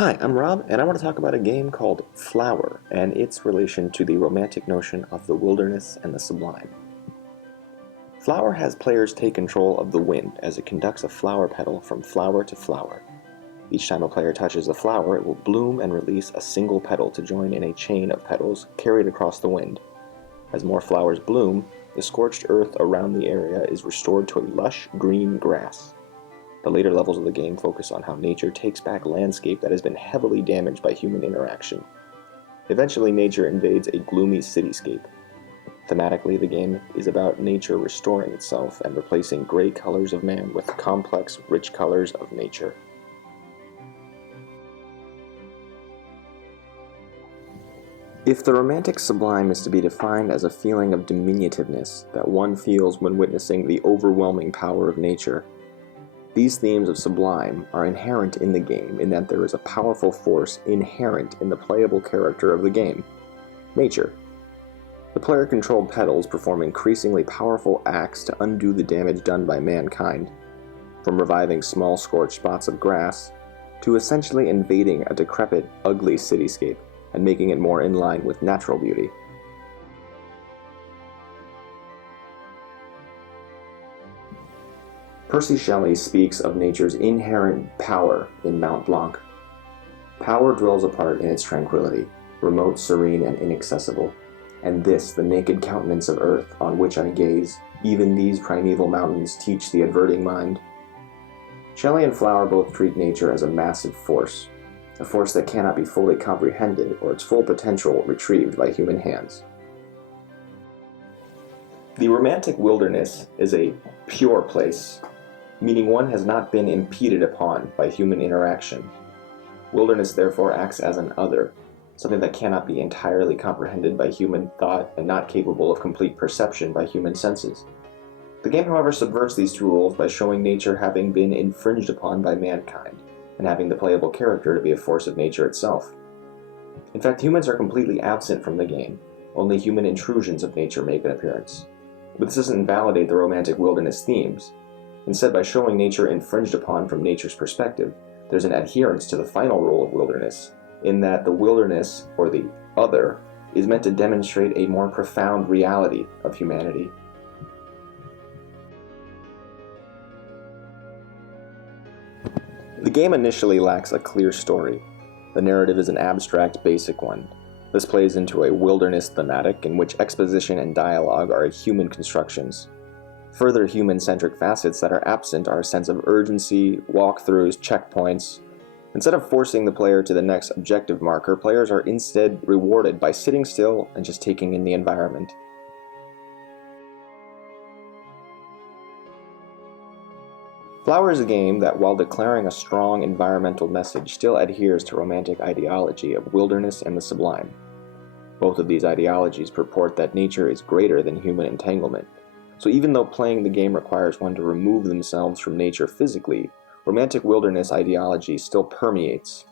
Hi, I'm Rob, and I want to talk about a game called Flower and its relation to the romantic notion of the wilderness and the sublime. Flower has players take control of the wind as it conducts a flower petal from flower to flower. Each time a player touches the flower, it will bloom and release a single petal to join in a chain of petals carried across the wind. As more flowers bloom, the scorched earth around the area is restored to a lush green grass. The later levels of the game focus on how nature takes back landscape that has been heavily damaged by human interaction. Eventually, nature invades a gloomy cityscape. Thematically, the game is about nature restoring itself and replacing gray colors of man with complex, rich colors of nature. If the romantic sublime is to be defined as a feeling of diminutiveness that one feels when witnessing the overwhelming power of nature, these themes of Sublime are inherent in the game in that there is a powerful force inherent in the playable character of the game: nature. The player-controlled petals perform increasingly powerful acts to undo the damage done by mankind, from reviving small scorched spots of grass, to essentially invading a decrepit, ugly cityscape and making it more in line with natural beauty. Percy Shelley speaks of nature's inherent power in Mount Blanc. Power dwells apart in its tranquility, remote, serene, and inaccessible. And this, the naked countenance of earth, on which I gaze, even these primeval mountains teach the adverting mind. Shelley and Flower both treat nature as a massive force, a force that cannot be fully comprehended or its full potential retrieved by human hands. The romantic wilderness is a pure place, meaning one has not been impeded upon by human interaction. Wilderness therefore acts as an other, something that cannot be entirely comprehended by human thought and not capable of complete perception by human senses. The game, however, subverts these two rules by showing nature having been infringed upon by mankind, and having the playable character to be a force of nature itself. In fact, humans are completely absent from the game. Only human intrusions of nature make an appearance. But this doesn't invalidate the romantic wilderness themes. Instead, by showing nature infringed upon from nature's perspective, there's an adherence to the final rule of wilderness, in that the wilderness, or the other, is meant to demonstrate a more profound reality of humanity. The game initially lacks a clear story. The narrative is an abstract, basic one. This plays into a wilderness thematic in which exposition and dialogue are human constructions. Further human-centric facets that are absent are a sense of urgency, walkthroughs, checkpoints. Instead of forcing the player to the next objective marker, players are instead rewarded by sitting still and just taking in the environment. Flower is a game that, while declaring a strong environmental message, still adheres to romantic ideology of wilderness and the sublime. Both of these ideologies purport that nature is greater than human entanglement. So even though playing the game requires one to remove themselves from nature physically, romantic wilderness ideology still permeates,